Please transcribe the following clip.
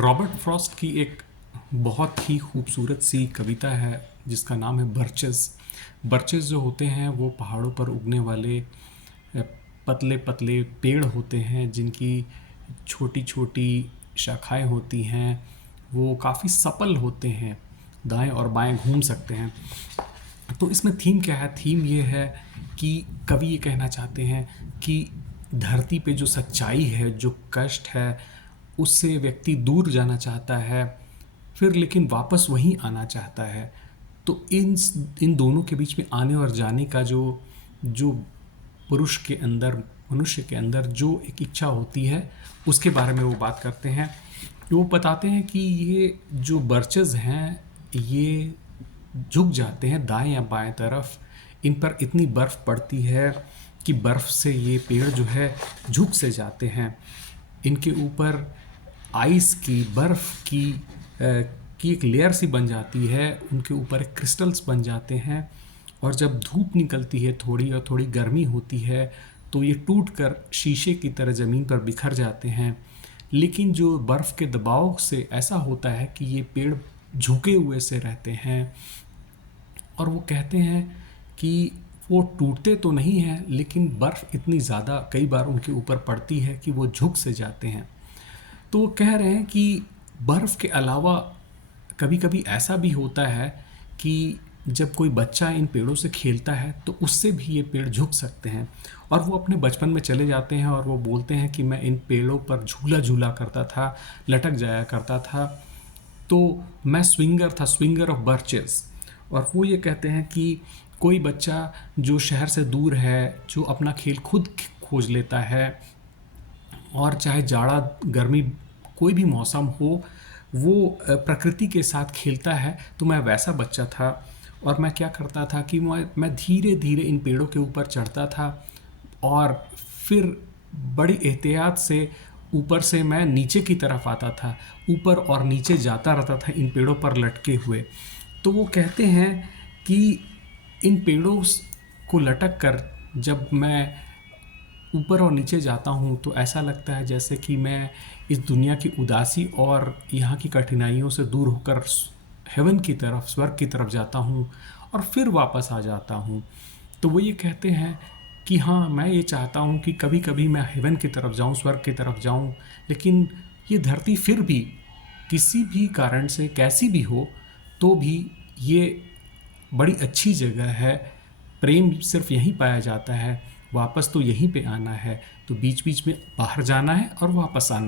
Robert Frost की एक बहुत ही खूबसूरत सी कविता है जिसका नाम है बर्चेस। बर्चेस जो होते हैं वो पहाड़ों पर उगने वाले पतले पतले पेड़ होते हैं जिनकी छोटी छोटी शाखाएं होती हैं। वो काफ़ी सपल होते हैं, दाएं और बाएं घूम सकते हैं। तो इसमें थीम क्या है? थीम ये है कि कवि ये कहना चाहते हैं कि धरती पे जो सच्चाई है, जो कष्ट है, उससे व्यक्ति दूर जाना चाहता है, फिर लेकिन वापस वहीं आना चाहता है। तो इन दोनों के बीच में आने और जाने का जो जो पुरुष के अंदर, मनुष्य के अंदर जो एक इच्छा होती है, उसके बारे में वो बात करते हैं। वो बताते हैं कि ये जो बर्चेस हैं ये झुक जाते हैं दाएं या बाएं तरफ। इन पर इतनी बर्फ़ पड़ती है कि बर्फ़ से ये पेड़ जो है झुक से जाते हैं। इनके ऊपर आइस की, बर्फ़ की एक लेयर सी बन जाती है, उनके ऊपर एक क्रिस्टल्स बन जाते हैं। और जब धूप निकलती है थोड़ी और थोड़ी गर्मी होती है तो ये टूट कर शीशे की तरह ज़मीन पर बिखर जाते हैं। लेकिन जो बर्फ़ के दबाव से ऐसा होता है कि ये पेड़ झुके हुए से रहते हैं। और वो कहते हैं कि वो टूटते तो नहीं हैं, लेकिन बर्फ़ इतनी ज़्यादा कई बार उनके ऊपर पड़ती है कि वो झुक से जाते हैं। तो वो कह रहे हैं कि बर्फ़ के अलावा कभी कभी ऐसा भी होता है कि जब कोई बच्चा इन पेड़ों से खेलता है तो उससे भी ये पेड़ झुक सकते हैं। और वो अपने बचपन में चले जाते हैं और वो बोलते हैं कि मैं इन पेड़ों पर झूला झूला करता था, लटक जाया करता था। तो मैं स्विंगर था, स्विंगर ऑफ बर्चेस। और वो ये कहते हैं कि कोई बच्चा जो शहर से दूर है, जो अपना खेल खुद खोज लेता है, और चाहे जाड़ा गर्मी कोई भी मौसम हो, वो प्रकृति के साथ खेलता है। तो मैं वैसा बच्चा था। और मैं क्या करता था कि मैं धीरे धीरे इन पेड़ों के ऊपर चढ़ता था और फिर बड़ी एहतियात से ऊपर से मैं नीचे की तरफ आता था, ऊपर और नीचे जाता रहता था इन पेड़ों पर लटके हुए। तो वो कहते हैं कि इन पेड़ों को लटक कर जब मैं ऊपर और नीचे जाता हूँ तो ऐसा लगता है जैसे कि मैं इस दुनिया की उदासी और यहाँ की कठिनाइयों से दूर होकर हेवन की तरफ, स्वर्ग की तरफ जाता हूँ और फिर वापस आ जाता हूँ। तो वो ये कहते हैं कि हाँ, मैं ये चाहता हूँ कि कभी कभी मैं हेवन की तरफ जाऊँ, स्वर्ग की तरफ जाऊँ, लेकिन ये धरती फिर भी किसी भी कारण से कैसी भी हो तो भी ये बड़ी अच्छी जगह है। प्रेम सिर्फ यहीं पाया जाता है, वापस तो यहीं पे आना है। तो बीच बीच में बाहर जाना है और वापस आना है।